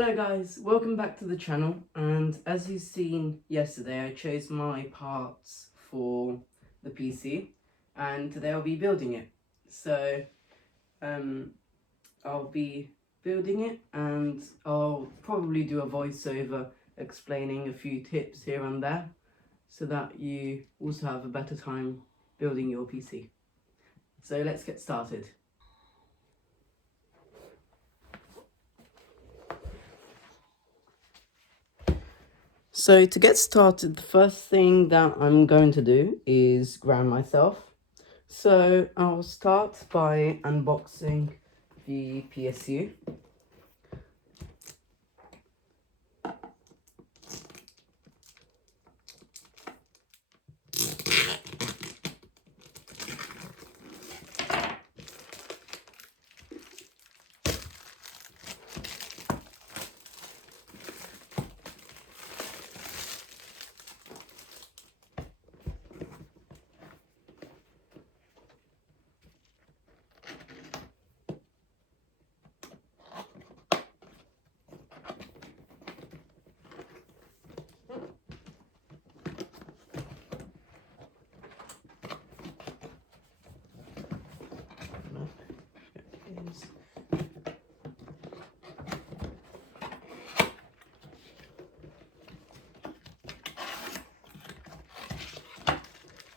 Hello guys, welcome back to the channel, and as you've seen yesterday I chose my parts for the PC and today I'll be building it. So I'll be building it and I'll probably do a voiceover explaining a few tips here and there so that you also have a better time building your PC. So let's get started. So to get started, the first thing that I'm going to do is ground myself. So I'll start by unboxing the PSU.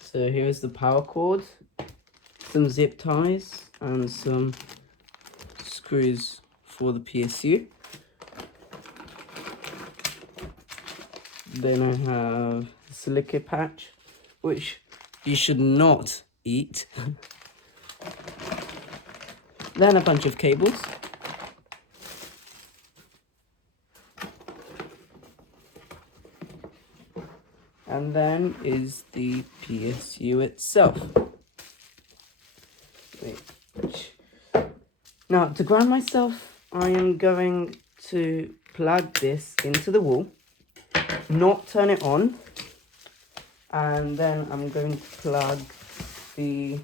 So here's the power cord, some zip ties and some screws for the PSU. Then I have a silica patch, which you should not eat. Then a bunch of cables. And then is the PSU itself. Now, to ground myself, I am going to plug this into the wall, not turn it on, and then I'm going to plug the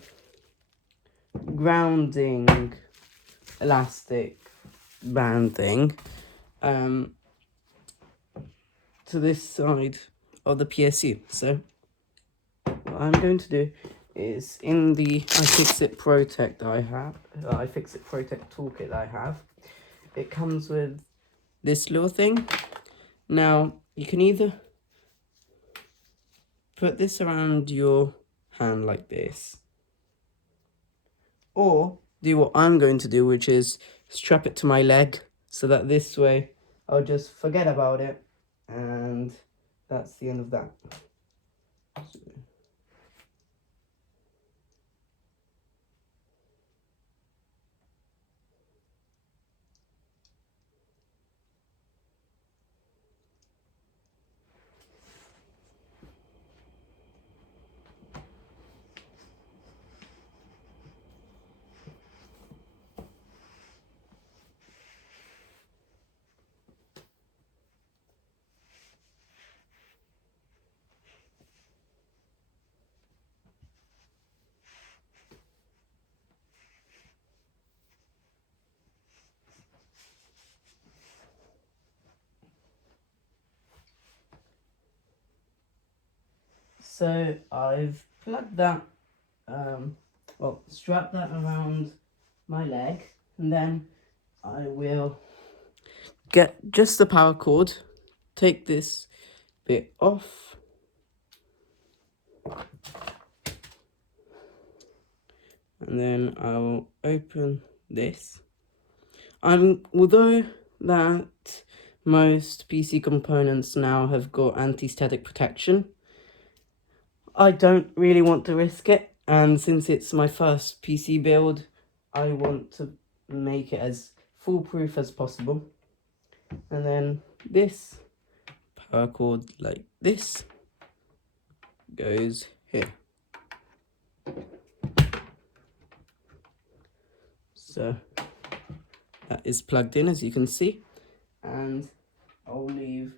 grounding elastic band thing to this side of the PSU. So what I'm going to do is in the iFixit Protect that I have, iFixit Protect toolkit that I have, it comes with this little thing. Now you can either put this around your hand like this, or do what I'm going to do, which is strap it to my leg so that this way I'll just forget about it and that's the end of that. So I've plugged that, strapped that around my leg, and then I will get just the power cord, take this bit off, and then I will open this. Although that most PC components now have got anti-static protection, I don't really want to risk it, and since it's my first PC build, I want to make it as foolproof as possible. And then this power cord, like this, goes here. So that is plugged in, as you can see, and I'll leave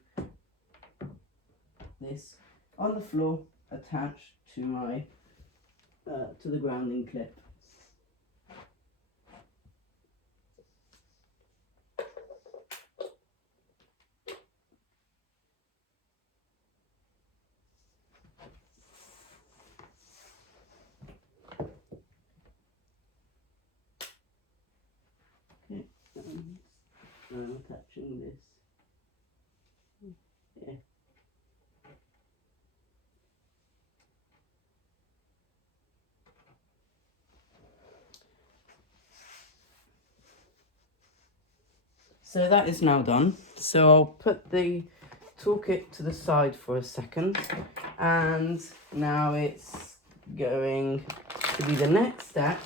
this on the floor attached to my to the grounding clip. attaching this. Yeah. So that is now done. So I'll put the toolkit to the side for a second, and now it's going to be the next step,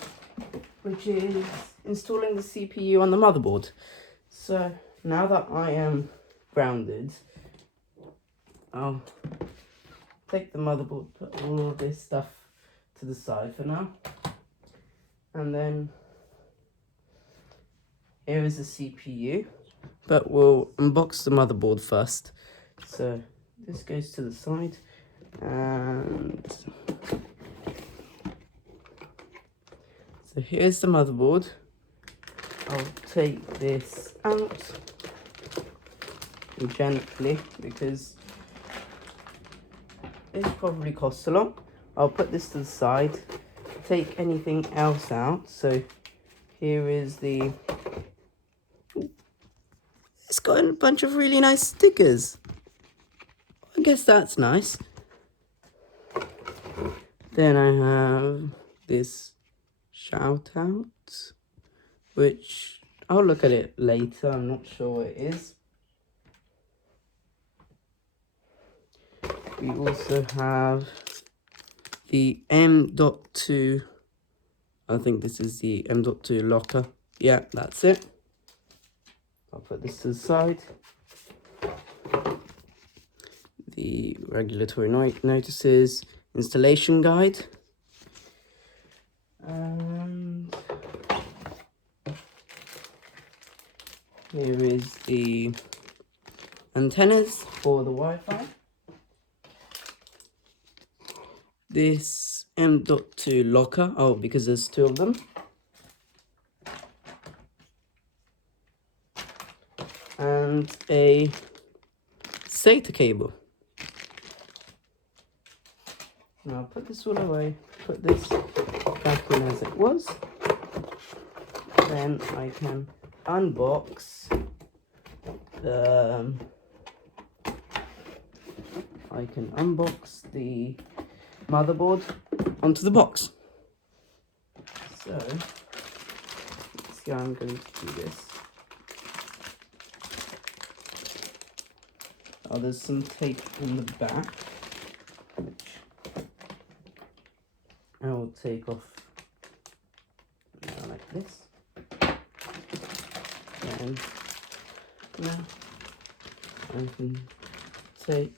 which is installing the CPU on the motherboard. So now that I am grounded, I'll take the motherboard, put all of this stuff to the side for now, and then here is the CPU, but we'll unbox the motherboard first. So this goes to the side, and so here's the motherboard. I'll take this out gently because this probably costs a lot. I'll put this to the side, take anything else out. So here is the... It's got a bunch of really nice stickers. I guess that's nice. Then I have this shout out, which I'll look at it later. I'm not sure what it is. We also have the M.2, I think this is the M.2 locker. Yeah, that's it. I'll put this to the side. The regulatory notices, installation guide. And here is the antennas for the Wi-Fi. This M.2 locker, oh, because there's two of them. And a SATA cable. Now I'll put this all away, put this back in as it was. Then I can unbox the motherboard onto the box. So let's see how I'm going to do this. Oh, there's some tape in the back, which I will take off like this. And now I can take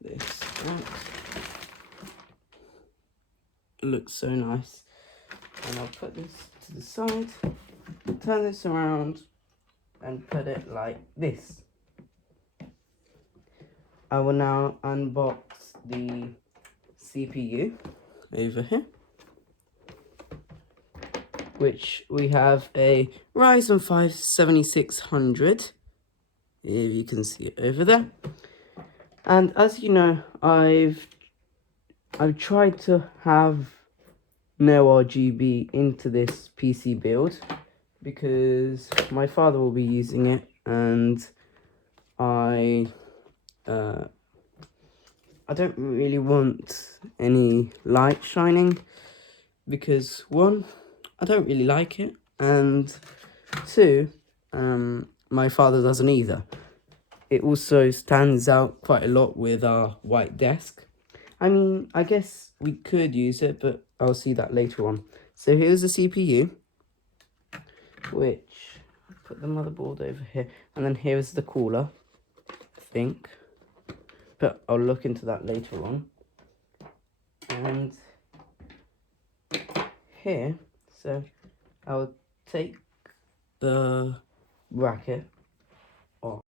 this out. It looks so nice. And I'll put this to the side, turn this around, and put it like this. I will now unbox the CPU over here, which we have a Ryzen 5 7600, if you can see it over there. And as you know, I've tried to have no RGB into this PC build because my father will be using it, and I don't really want any light shining because one, I don't really like it, and two, my father doesn't either. It also stands out quite a lot with our white desk. I mean, I guess we could use it, but I'll see that later on. So here's the CPU, which I'll put the motherboard over here, and then here's the cooler, I think. But I'll look into that later on. And here, so I'll take the bracket off.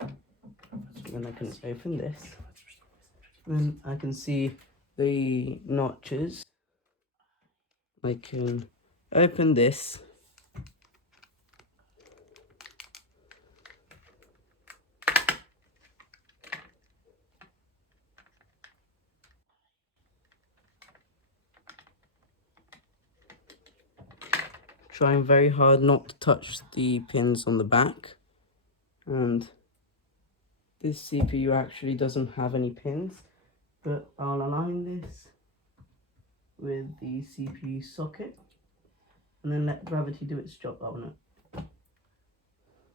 So then I can open this. Then I can see the notches. I can open this. trying very hard not to touch the pins on the back. And this CPU actually doesn't have any pins, but I'll align this with the CPU socket and then let gravity do its job. Oh no.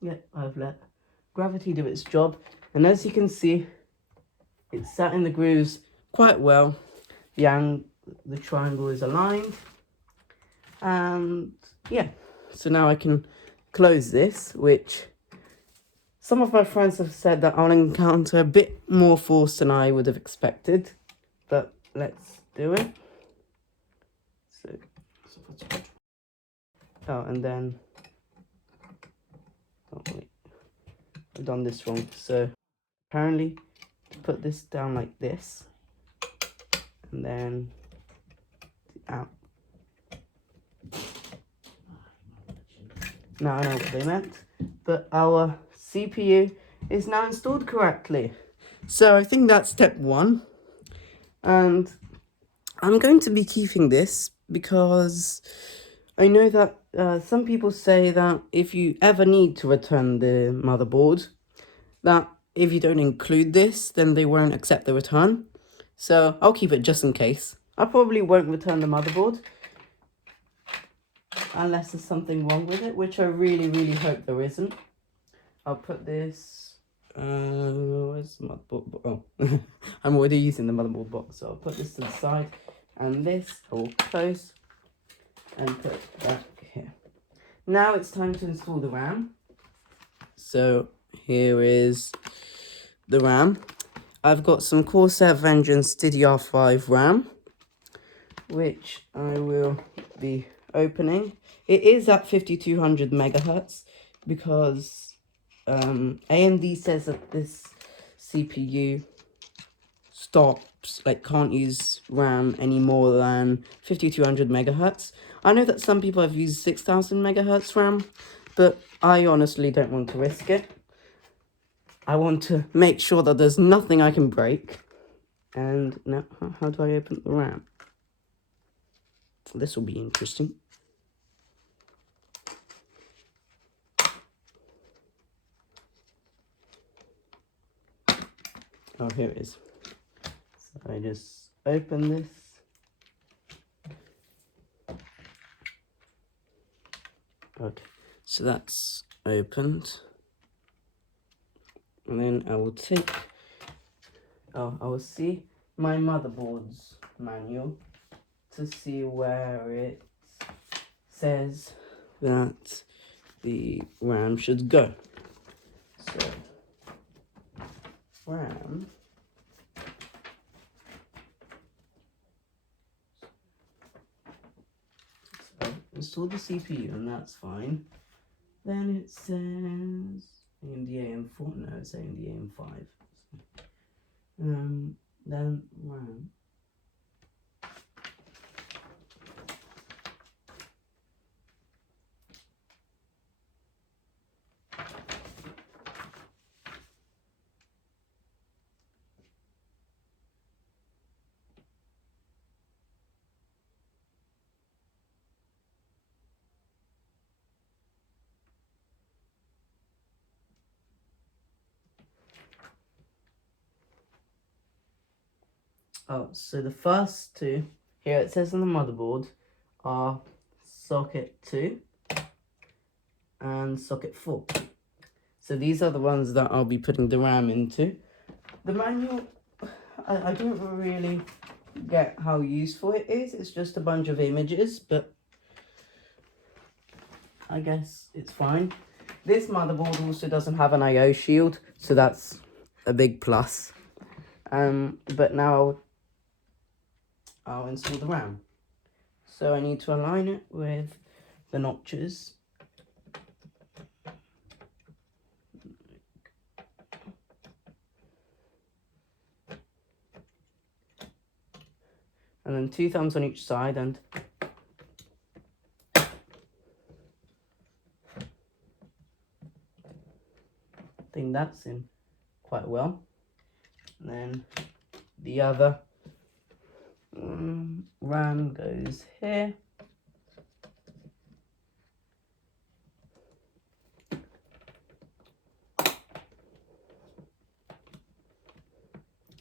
Yep, I've let gravity do its job. And as you can see, it's sat in the grooves quite well. The triangle is aligned. And yeah, so now I can close this, which some of my friends have said that I'll encounter a bit more force than I would have expected, but let's do it. So oh, and then, oh wait, I've done this wrong. So apparently put this down like this, and then out. Now I know what they meant, but our CPU is now installed correctly. So I think that's step one. And I'm going to be keeping this because I know that some people say that if you ever need to return the motherboard, that if you don't include this, then they won't accept the return. So I'll keep it just in case. I probably won't return the motherboard unless there's something wrong with it, which I really hope there isn't. I'll put this, where's the motherboard? Oh, I'm already using the motherboard box, so I'll put this to the side, and this I will close and put that here. Now it's time to install the RAM. So here is the RAM. I've got some Corsair Vengeance DDR5 RAM, which I will be opening. It is at 5200 megahertz because AMD says that this CPU stops, like can't use RAM any more than 5200 megahertz. I know that some people have used 6000 megahertz RAM, but I honestly don't want to risk it. I want to make sure that there's nothing I can break. And now, how do I open the RAM? This will be interesting. Oh, here it is. So I just open this. Okay, so that's opened. And then I will take, I will see my motherboard's manual to see where it says that the RAM should go. So, RAM. So, install the CPU and that's fine. Then it says AMD AM4, no, it's AMD AM5. Then RAM. Oh, so the first two, here it says on the motherboard, are socket 2 and socket 4. So these are the ones that I'll be putting the RAM into. The manual, I don't really get how useful it is. It's just a bunch of images, but I guess it's fine. This motherboard also doesn't have an I/O shield, so that's a big plus. But now I'll install the RAM. So I need to align it with the notches. And then 2 thumbs on each side, and I think that's in quite well. And then the other RAM goes here.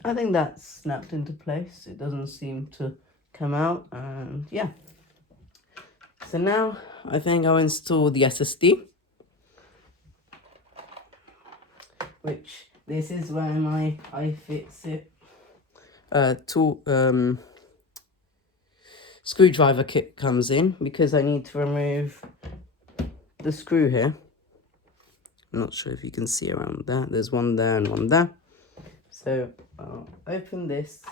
I think that's snapped into place. It doesn't seem to come out, and yeah. So now I think I'll install the SSD, which this is where my iFixit tool screwdriver kit comes in, because I need to remove the screw here. I'm not sure if you can see around that. There's one there and one there. So I'll open this.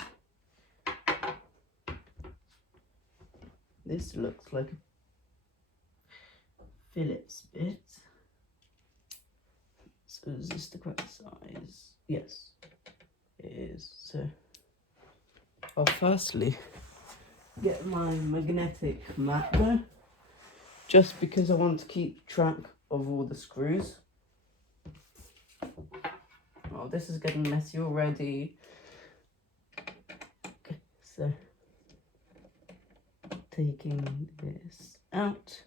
This looks like a Phillips bit. So is this the correct size? Yes, it is. So I'll firstly get my magnetic mapper, just because I want to keep track of all the screws. Oh, this is getting messy already. Okay, so taking this out.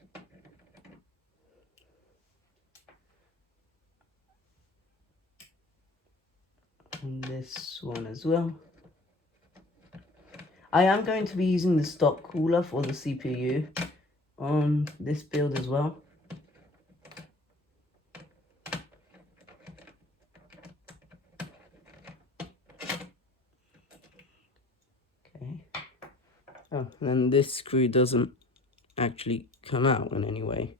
And this one as well. I am going to be using the stock cooler for the CPU on this build as well. Okay. Oh, and then this screw doesn't actually come out in any way.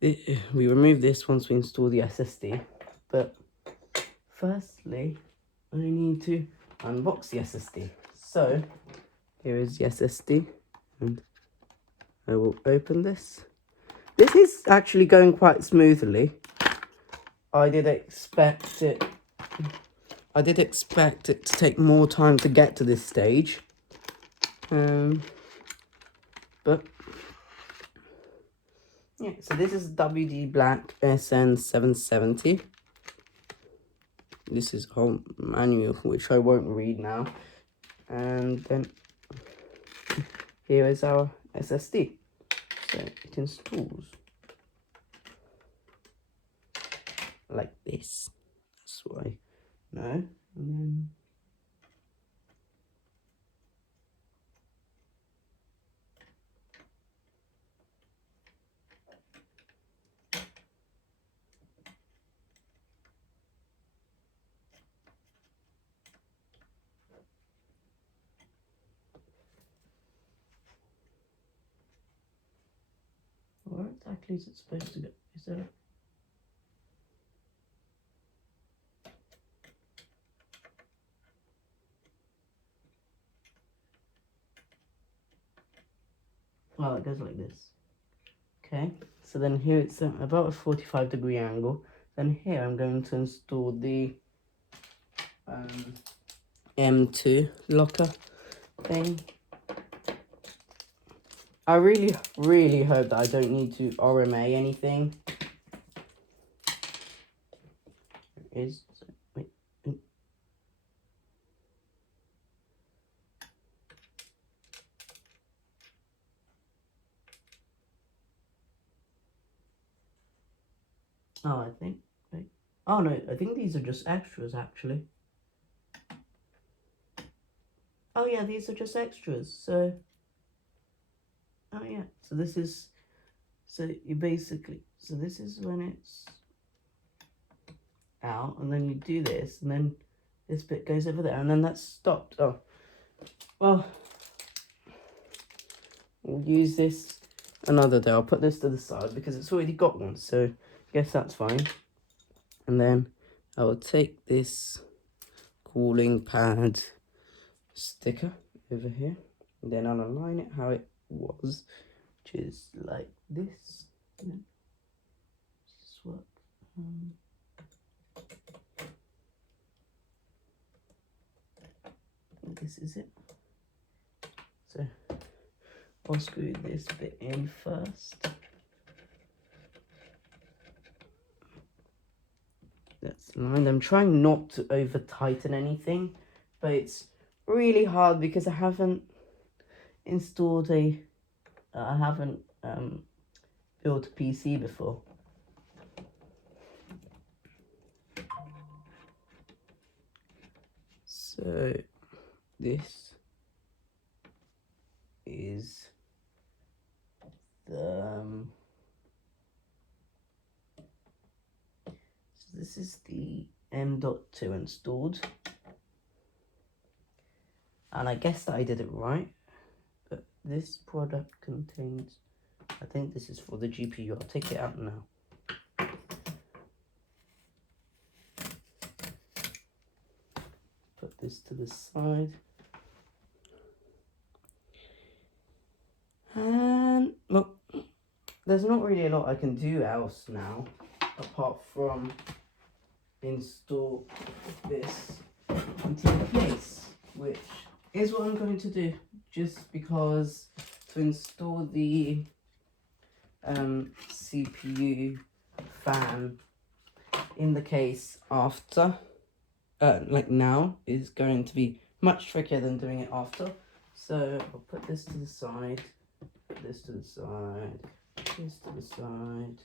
We remove this once we install the SSD, but firstly I need to unbox the SSD. So here is the SSD, and I will open this. This is actually going quite smoothly. I did expect it to take more time to get to this stage. But yeah, so this is WD Black SN770. This is a whole manual, which I won't read now. And then here is our SSD. So it installs like this. That's what I know. And then where exactly is it supposed to go? Is there? Well, it goes like this. Okay, so then here it's about a 45-degree angle. Then here I'm going to install the M.2 locker thing. I really hope that I don't need to RMA anything. There it is. Wait. Oh, I think. Wait. Oh no, I think these are just extras actually. Oh yeah, these are just extras. So. Oh yeah. So this is. So you basically. So this is when it's out, and then you do this, and then this bit goes over there, and then that's stopped. Oh. Well. We'll use this another day. I'll put this to the side because it's already got one, so I guess that's fine. And then I will take this cooling pad sticker over here, and then I'll align it how it was, which is like this. Swap. This is it. So I'll screw this bit in first. That's lined. I'm trying not to over tighten anything, but it's really hard because I haven't installed I haven't built a PC before. So this is the so this is the M.2 installed, and I guess that I did it right, but this product contains, I think this is for the GPU. I'll take it out now. Put this to the side. And look, there's not really a lot I can do else now, apart from install this into the case, which is what I'm going to do, just because to install the CPU fan in the case after, like now, is going to be much trickier than doing it after. So I'll put this to the side, put this to the side, this to the side,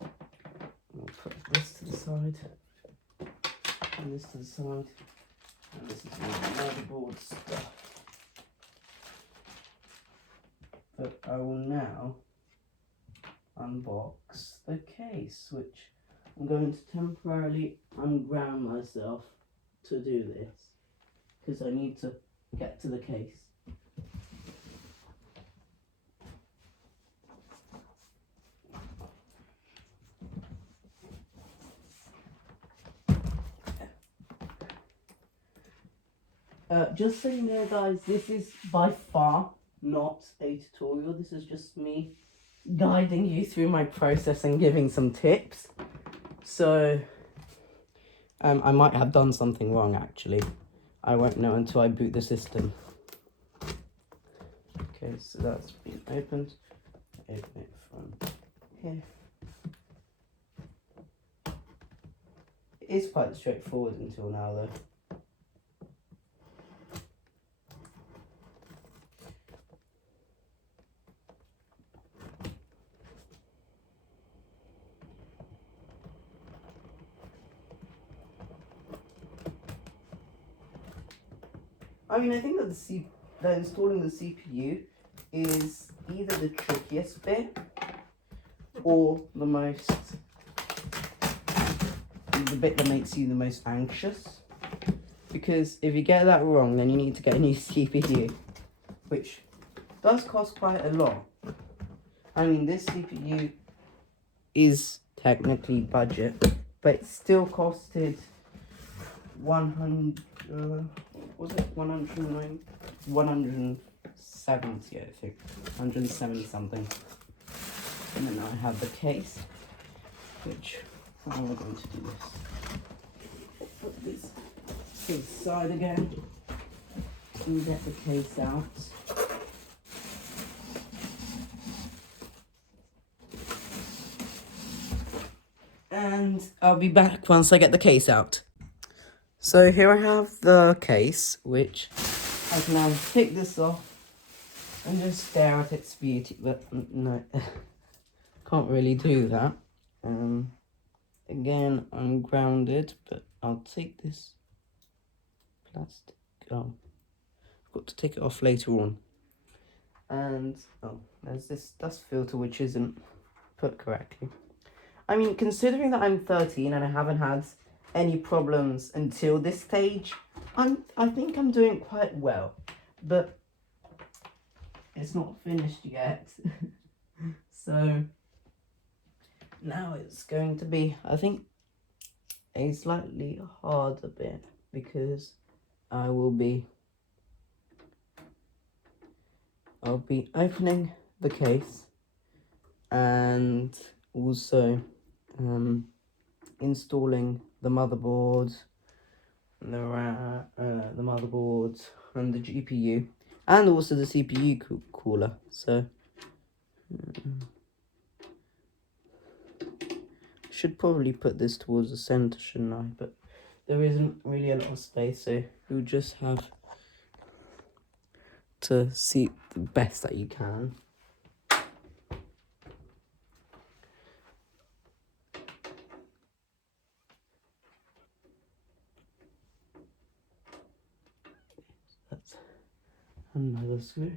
I'll put this to the side, and this to the side, and this is my motherboard stuff. But I will now unbox the case, which I'm going to temporarily unground myself to do this, because I need to get to the case. Just so you know, guys, this is by far not a tutorial. This is just me guiding you through my process and giving some tips. So I might have done something wrong, actually. I won't know until I boot the system. Okay, so that's been opened. Open it from here. It is quite straightforward until now, though. I mean, I think that installing the CPU is either the trickiest bit or the bit that makes you the most anxious. Because if you get that wrong, then you need to get a new CPU, which does cost quite a lot. I mean, this CPU is technically budget, but it still costed 170, I think, 170 something. And then I have the case, which, how am I going to do this? Put this to the side again, and get the case out. And I'll be back once I get the case out. So here I have the case, which I can now take this off and just stare at its beauty, but no, can't really do that. Again, I'm grounded, but I'll take this plastic, I've got to take it off later on. And, there's this dust filter which isn't put correctly. I mean, considering that I'm 13 and I haven't had any problems until this stage, I think I'm doing quite well, but it's not finished yet. So now it's going to be, I think, a slightly harder bit, because I'll be opening the case and also installing the motherboard, the motherboard and the GPU, and also the CPU cooler. So should probably put this towards the center, shouldn't I? But there isn't really a lot of space, so you'll just have to see the best that you can. another screw.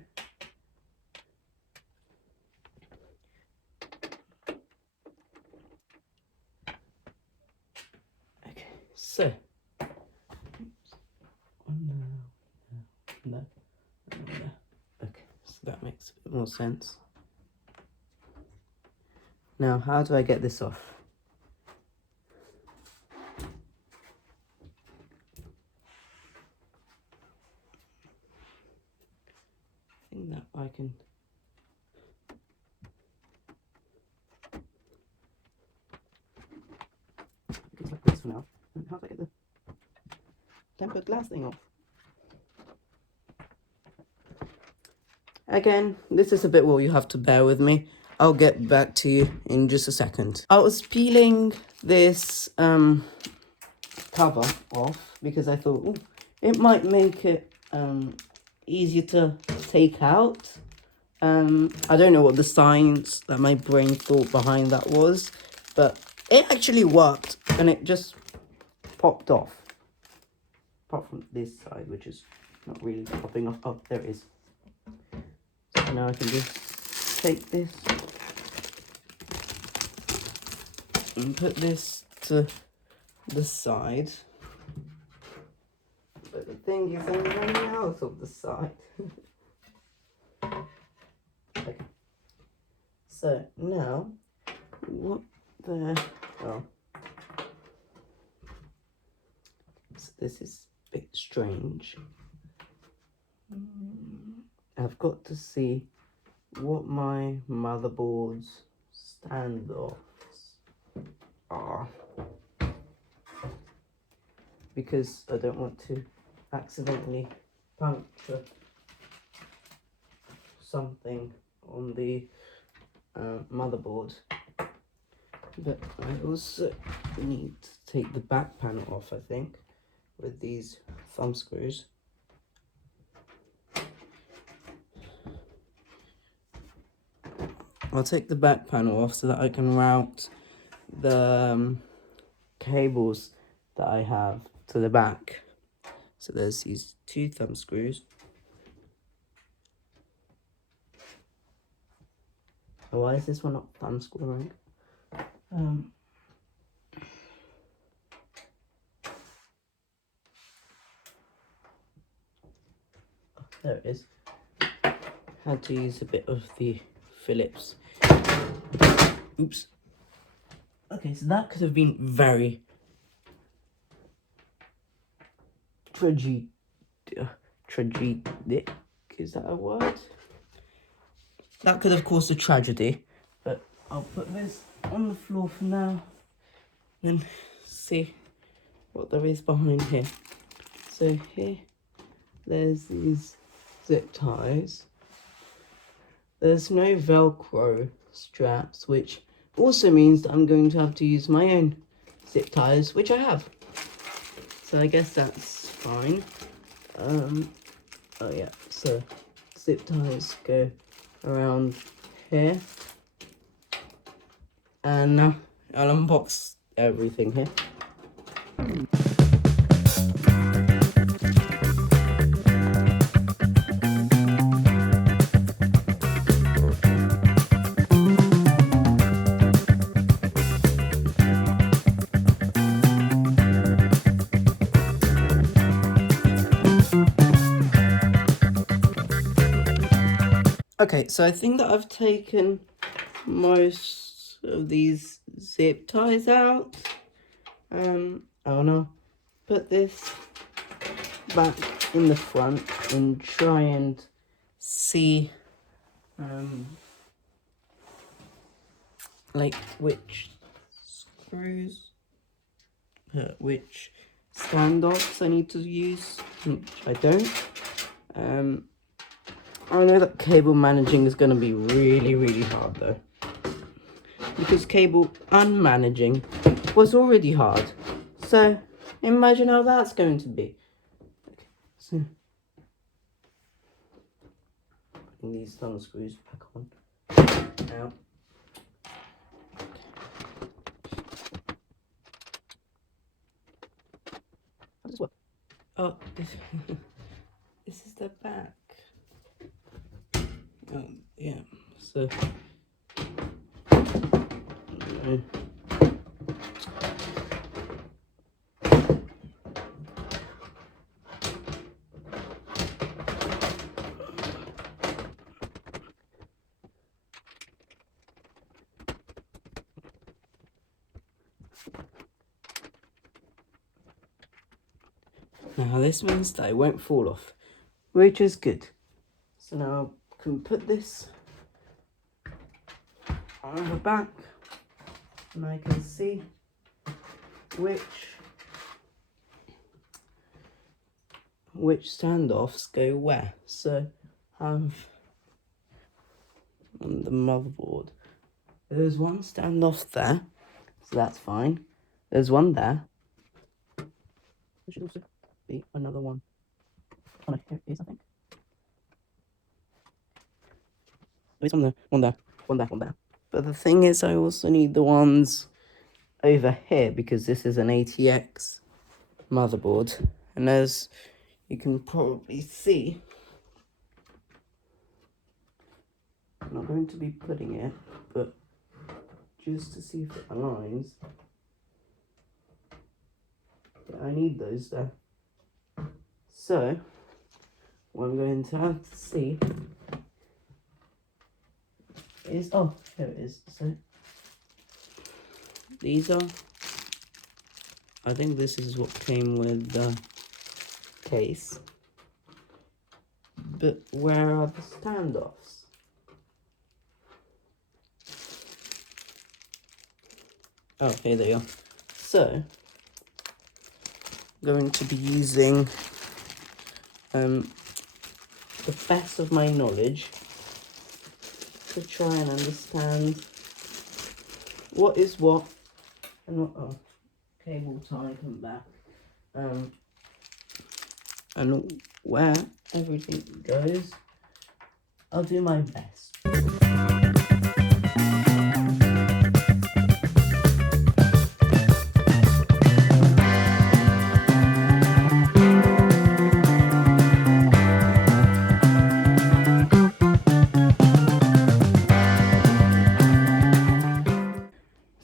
Okay, so no. Okay, so that makes a bit more sense. Now, how do I get this off? I think that I can. It's like this for now. How do I get the tempered glass thing off? Again, this is a bit where you have to bear with me. I'll get back to you in just a second. I was peeling this cover off because I thought, ooh, it might make it easier to take out. I don't know what the science that my brain thought behind that was, but it actually worked and it just popped off. Apart from this side, which is not really popping off. Oh, there it is. So now I can just take this and put this to the side. But the thing is, I'm running out of the side. Okay. So now, what the hell? So this is a bit strange. I've got to see what my motherboard's standoffs are, because I don't want to accidentally puncture something on the motherboard. But I also need to take the back panel off, I think, with these thumb screws. I'll take the back panel off so that I can route the cables that I have to the back. So there's these two thumb screws. Oh, why is this one not thumb screwing? There it is. Had to use a bit of the Phillips. Oops. Okay, so that could have been very tragic. Is that a word? That could have caused a tragedy, but I'll put this on the floor for now and see what there is behind here. So here, there's these zip ties. There's no Velcro straps, which also means that I'm going to have to use my own zip ties, which I have. So I guess that's fine. Oh yeah, so zip ties go around here. And now I'll unbox everything here. Okay, so I think that I've taken most of these zip ties out. I wanna put this back in the front and try and see like which screws, which standoffs I need to use, which I don't. I know that cable managing is going to be really hard though, because cable unmanaging was already hard, so imagine how that's going to be. Okay, so putting these thumb screws back on now. How does this work? Oh, this is the back. Yeah, so now this means that it won't fall off, which is good. So now I can put this on the back and I can see which standoffs go where. So on the motherboard, there's one standoff there, so that's fine. There's one there. There should also be another one. Oh no, here it is, I think. There's one there, one there, one there, one there. But the thing is, I also need the ones over here because this is an ATX motherboard. And as you can probably see, I'm not going to be putting it, but just to see if it aligns. Yeah, I need those there. So, what I'm going to have to see is, oh, here it is. So, these are, I think this is what came with the case. But where are the standoffs? Oh, here they are. So, going to be using the best of my knowledge to try and understand what is what and what. Oh, cable tie come back. And where everything goes. I'll do my best.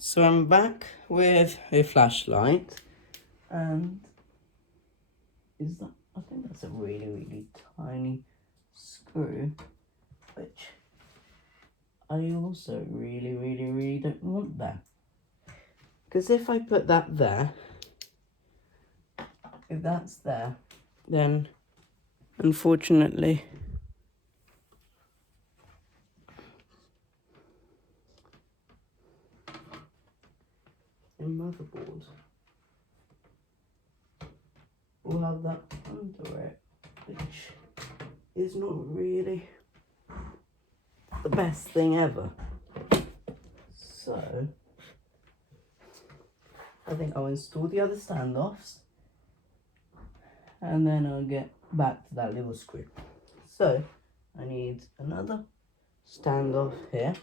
So I'm back with a flashlight, and I think that's a really tiny screw, which I also really don't want there. Because if I put that there, if that's there, then unfortunately a motherboard will have that under it, which is not really the best thing ever. So I think I'll install the other standoffs and then I'll get back to that little screw. So I need another standoff here.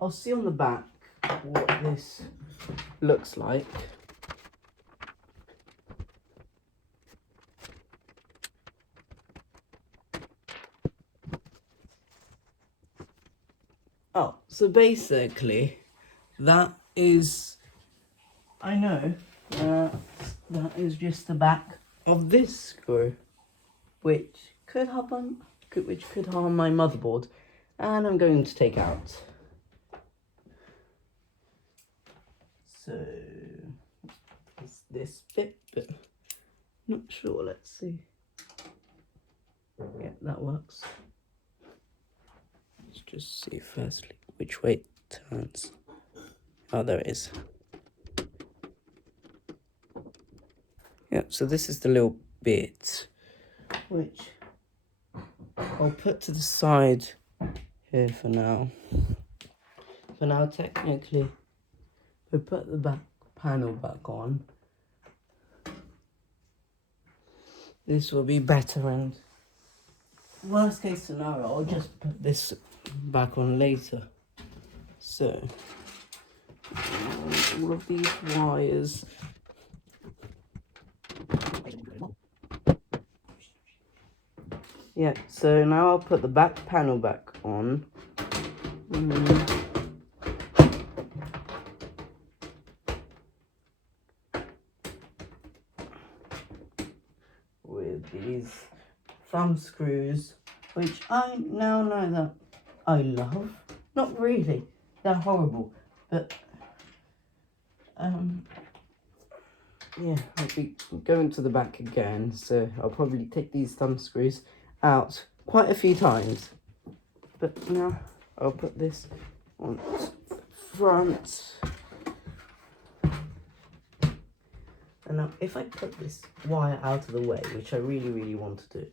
I'll see on the back what this looks like. Oh, so basically, that is, I know that is just the back of this screw, which could harm my motherboard, and I'm going to take out. So it's this bit, but not sure. Let's see. Yeah, that works. Let's just see firstly which way it turns. Oh, there it is. Yeah, so this is the little bit which I'll put to the side here for now. But now technically, we put the back panel back on. This will be better, and worst case scenario, I'll just put this back on later. So, all of these wires. Yeah, so now I'll put the back panel back on. With these thumb screws, which I now know that I love. Not really, they're horrible, but yeah, I'll be going to the back again, so I'll probably take these thumb screws out quite a few times. But now I'll put this on the front. And now if I put this wire out of the way, which I really want to do,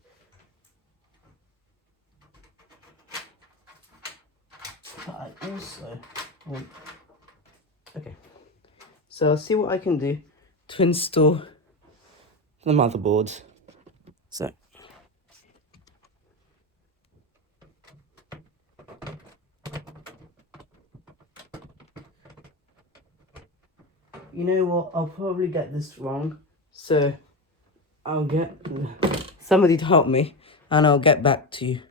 but I also want, okay, so I'll see what I can do to install the motherboard. So you know what, I'll probably get this wrong, so I'll get somebody to help me and I'll get back to you.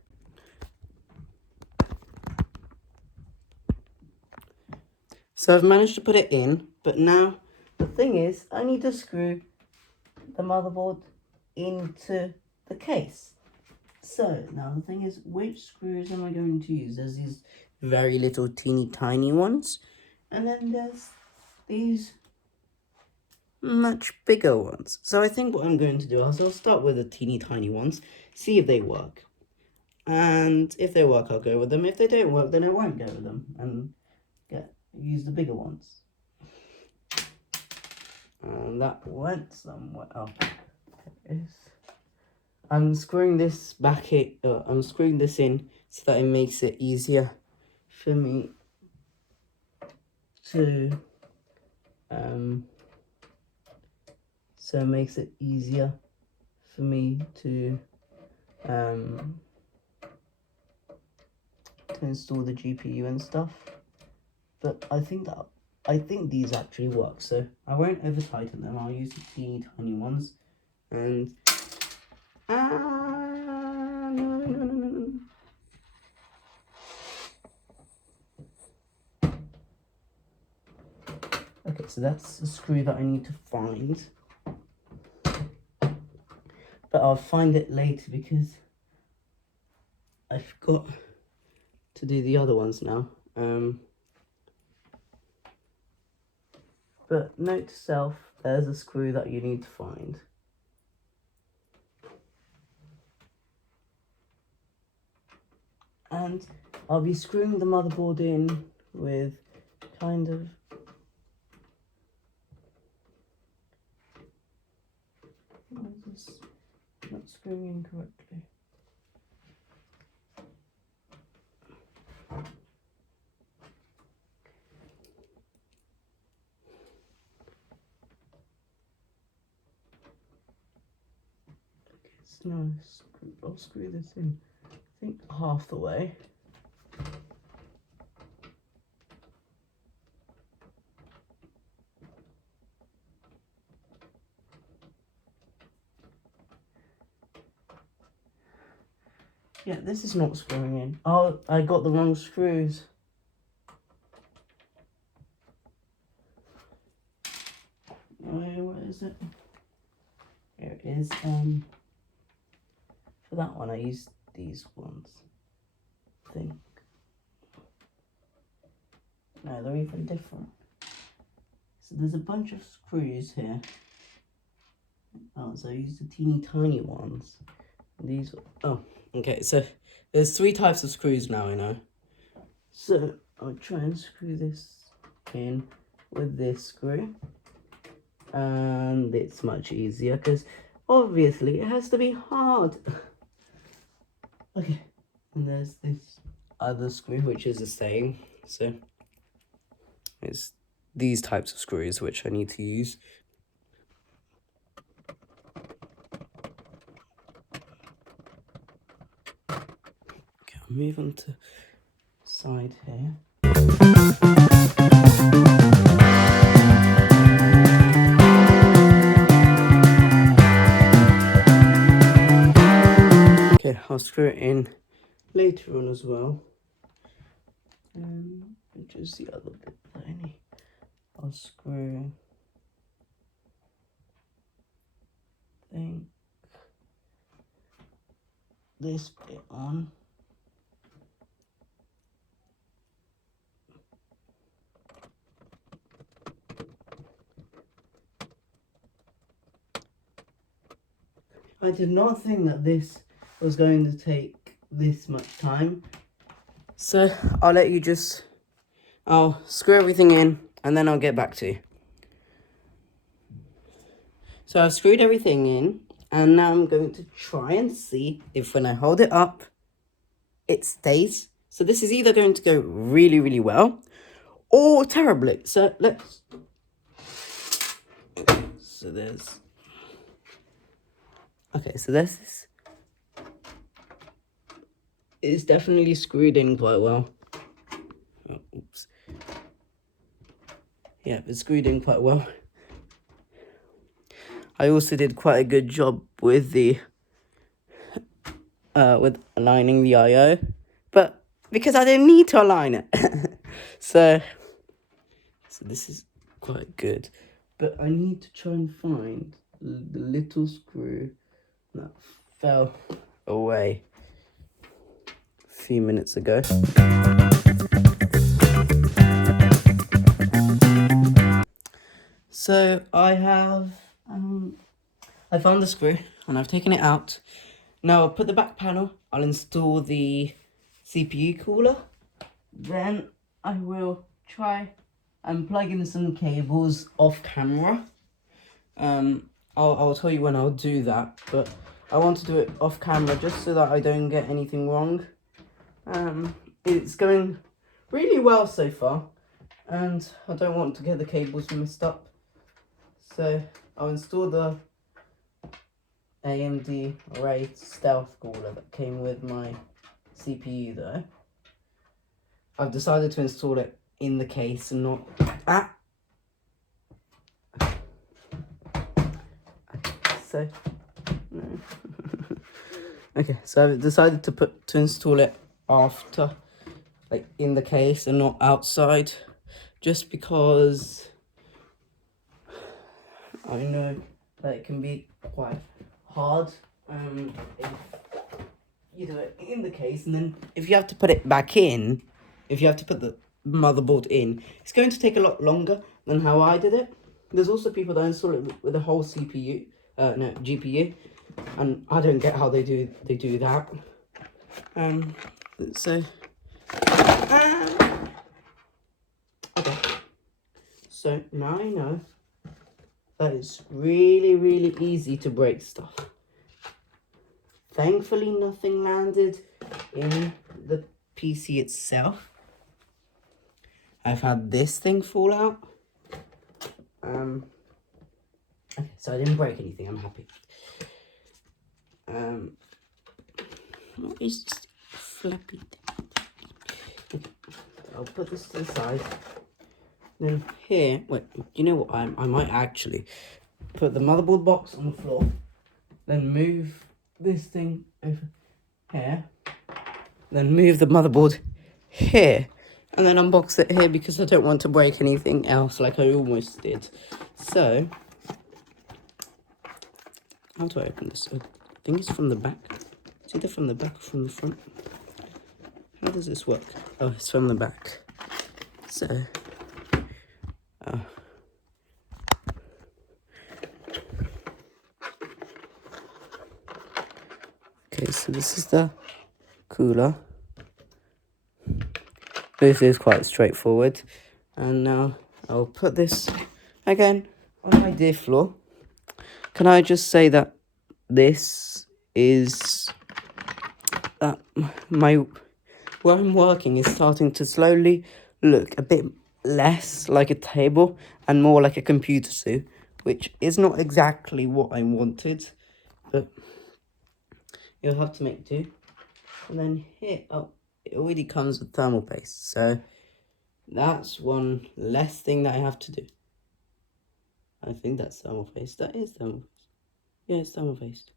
So I've managed to put it in, but now the thing is I need to screw the motherboard into the case. So now the thing is, which screws am I going to use? There's these very little teeny tiny ones, and then there's these much bigger ones. So I think what I'm going to do is I'll start with the teeny tiny ones, see if they work. And if they work, I'll go with them. If they don't work, then I won't go with them and use the bigger ones. And that went somewhere. Oh, there it is. I'm screwing this back I'm screwing this in so that it makes it easier for me to so it makes it easier for me to install the GPU and stuff. But I think these actually work, so I won't over tighten them. I'll use the teeny tiny ones. And no. Okay, so that's a screw that I need to find, but I'll find it later because I forgot to do the other ones now. But note to self, there's a screw that you need to find. And I'll be screwing the motherboard in with kind of why is this not screwing in correctly? Okay, so now I'll screw this in, I think half the way. Yeah, this is not screwing in. Oh, I got the wrong screws. Where is it? Here it is. For that one, I used these ones, I think. No, they're even different. So there's a bunch of screws here. Oh, so I used the teeny tiny ones. These, oh, okay, so there's 3 types of screws now, I know. So I'll try and screw this in with this screw. And it's much easier because obviously it has to be hard. Okay, and there's this other screw which is the same. So It's these types of screws which I need to use. Okay, I'll move on to side here. Okay, I'll screw it in later on as well. Which is the other bit that I need. I'll screw this bit on. I did not think that this was going to take this much time. So I'll let you I'll screw everything in and then I'll get back to you. So I've screwed everything in and now I'm going to try and see if when I hold it up, it stays. So this is either going to go really, really well or terribly. So there's this. It's definitely screwed in quite well. Oh, oops. Yeah, it's screwed in quite well. I also did quite a good job with the with aligning the I/O, but because I didn't need to align it, so this is quite good. But I need to try and find the little screw that fell away a few minutes ago. So I have I found the screw and I've taken it out. Now I'll put the back panel, I'll install the CPU cooler, then I will try and plug in some cables off camera. I'll tell you when I'll do that, but I want to do it off camera just so that I don't get anything wrong. It's going really well so far, and I don't want to get the cables messed up. So I'll install the AMD Ray Stealth cooler that came with my CPU though. I've decided to install it in the case and not so I've decided to install it after, like in the case and not outside, just because I know that it can be quite hard if you do it in the case, and then if you have to put it back in, if you have to put the motherboard in, it's going to take a lot longer than how I did it. There's also people that install it with a whole GPU, and I don't get how they do that. Okay. So now I know that it's really, really easy to break stuff. Thankfully, nothing landed in the PC itself. I've had this thing fall out. Okay, so I didn't break anything. I'm happy. What is this flappy thing? Okay, I'll put this to the side. Then here, wait, you know what? I might actually put the motherboard box on the floor, then move this thing over here, then move the motherboard here, and then unbox it here because I don't want to break anything else like I almost did. So, how do I open this? I think it's from the back. It's either from the back or from the front. How does this work? Oh, it's from the back. So, okay, so this is the cooler. This is quite straightforward. And now I'll put this again on my dear floor. Can I just say that this is where I'm working is starting to slowly look a bit less like a table and more like a computer suit, which is not exactly what I wanted, but you'll have to make do. And then here, oh, it already comes with thermal paste, so that's one less thing that I have to do. I think that's thermal paste. That is thermal paste. Yeah, it's thermal paste.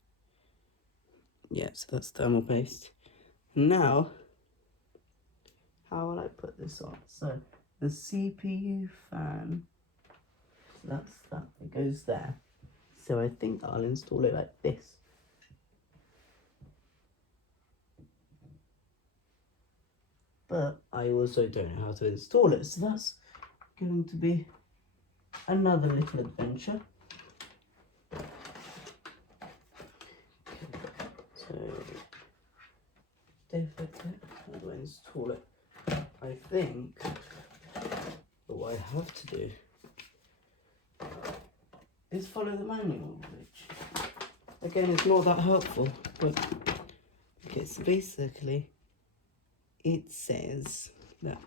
Yeah, so that's thermal paste. Now, how will I put this on? So the CPU fan, that's that, it goes there. So I think I'll install it like this. But I also don't know how to install it, so that's going to be another little adventure. So, how do I install it? I think what I have to do is follow the manual, which again is not that helpful, but okay, so basically it says that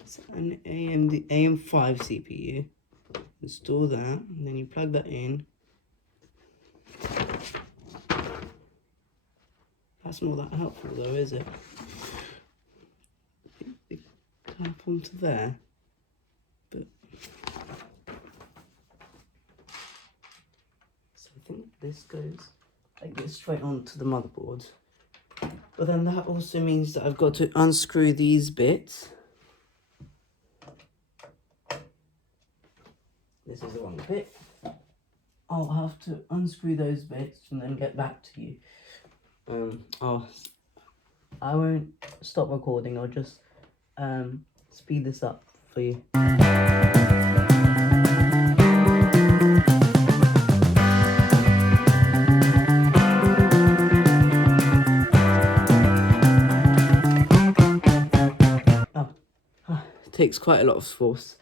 it's an AM5 CPU. Install that, and then you plug that in. That's not that helpful though, is it? It tap onto there, but so I think this goes like this straight onto the motherboard. But then that also means that I've got to unscrew these bits. This is the wrong bit. I'll have to unscrew those bits and then get back to you. I won't stop recording. I'll just speed this up for you. It takes quite a lot of force.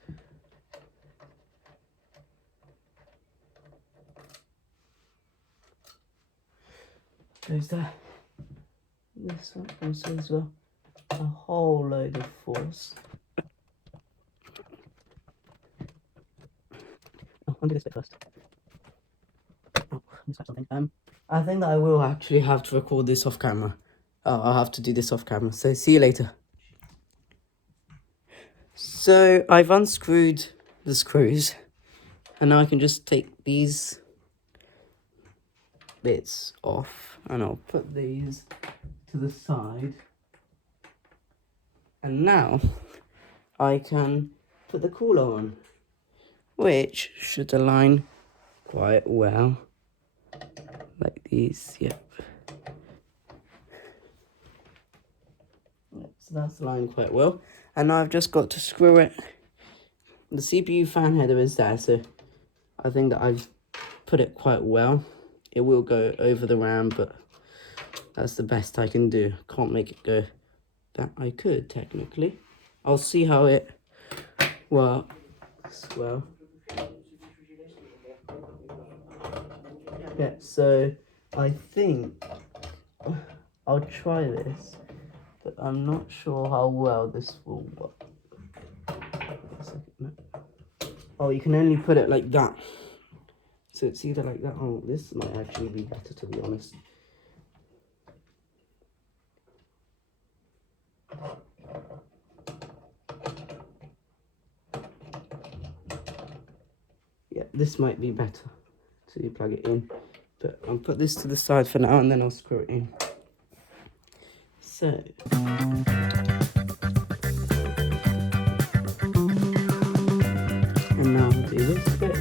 Goes there. This one also as well. A whole load of force. Oh, undo this bit first. Oh, I something. I think that I will actually have to record this off camera. Oh, I'll have to do this off camera. So see you later. So I've unscrewed the screws, and now I can just take these bits off, and I'll put these to the side, and now I can put the cooler on, which should align quite well, like these. Yep. So that's aligned quite well, and now I've just got to screw it. The CPU fan header is there, so I think that I've put it quite well. It will go over the RAM, but that's the best I can do. Can't make it go that I could, technically. I'll see how it works well. Yeah, so I think I'll try this, but I'm not sure how well this will work. Oh, you can only put it like that. So it's either like that. Oh, this might actually be better, to be honest. Yeah, this might be better. So you plug it in. But I'll put this to the side for now, and then I'll screw it in. So and now I'll do this bit.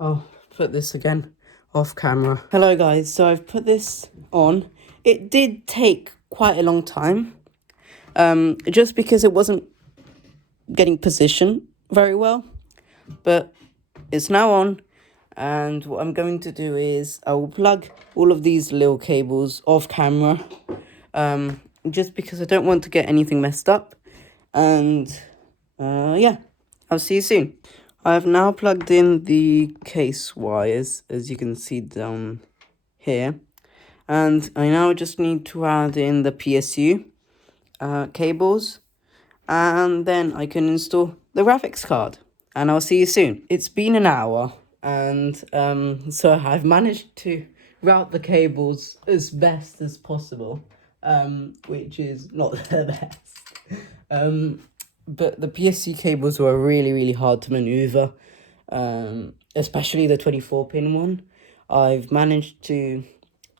I'll put this again off camera. Hello guys, so I've put this on. It did take quite a long time, just because it wasn't getting positioned very well, but it's now on, and what I'm going to do is I will plug all of these little cables off camera, just because I don't want to get anything messed up, And yeah, I'll see you soon. I've now plugged in the case wires, as you can see down here. And I now just need to add in the PSU cables. And then I can install the graphics card. And I'll see you soon. It's been an hour. And so I've managed to route the cables as best as possible. Which is not the best. But the PSC cables were really hard to maneuver, especially the 24-pin one. I've managed to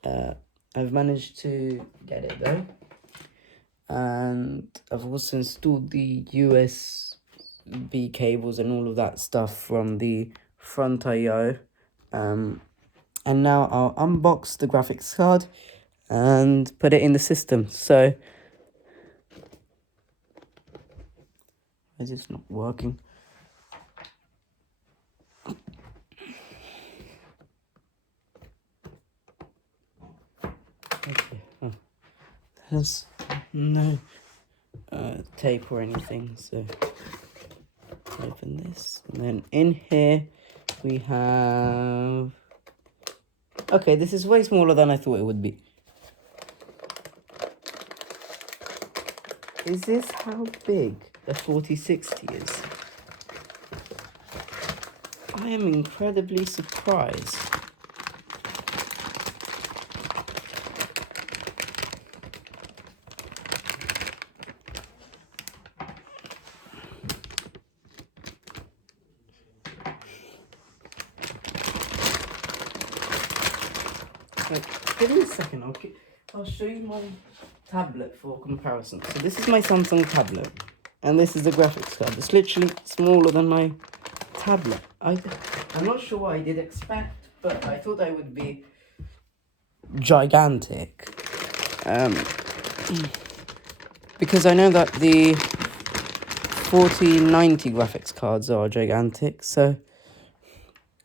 get it though, and I've also installed the USB cables and all of that stuff from the front I/O. And now I'll unbox the graphics card and put it in the system. So, is this not working? Okay. Oh. There's no tape or anything, so open this. And then in here we have... Okay, this is way smaller than I thought it would be. Is this how big a 4060 is? I am incredibly surprised. Give me a second, I'll show you my tablet for comparison. So this is my Samsung tablet, and this is the graphics card. It's literally smaller than my tablet. I'm not sure what I did expect, but I thought I would be gigantic. Because I know that the 4090 graphics cards are gigantic, so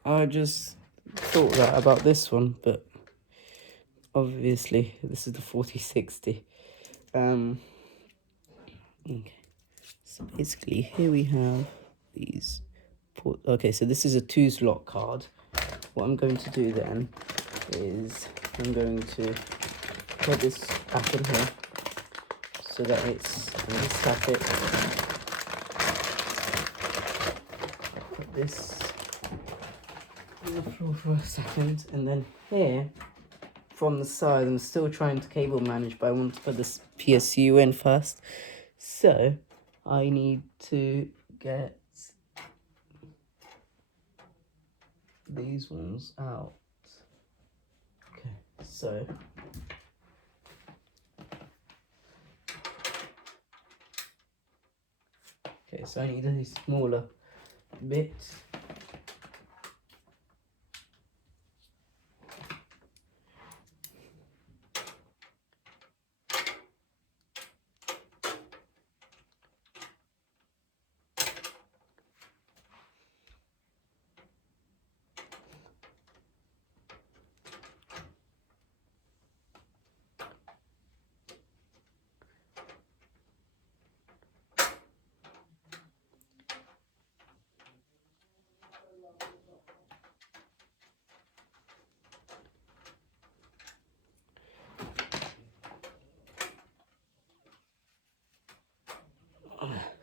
I just thought that about this one, but obviously this is the 4060. Okay, so basically here we have these okay, so this is a 2-slot card. What I'm going to do then is I'm going to put this back in here so that it's static. Put this on the floor for a second, and then here from the side, I'm still trying to cable manage, but I want to put this PSU in first. So I need to get these ones out. Okay, so I need a smaller bit.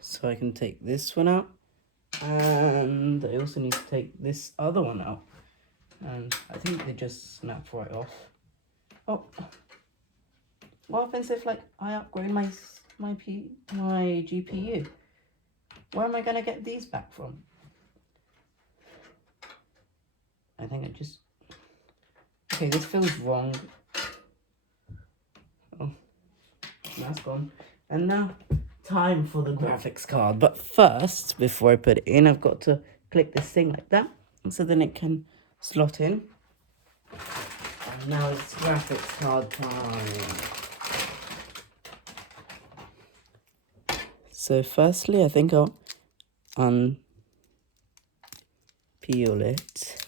So I can take this one out, and I also need to take this other one out, and I think they just snap right off. Oh, what happens if like I upgrade my GPU? Where am I gonna get these back from? I think okay, this feels wrong. Oh, that's gone. And now time for the graphics card. But first, before I put it in, I've got to click this thing like that, so then it can slot in. And now it's graphics card time. So firstly, I think I'll unpeel it.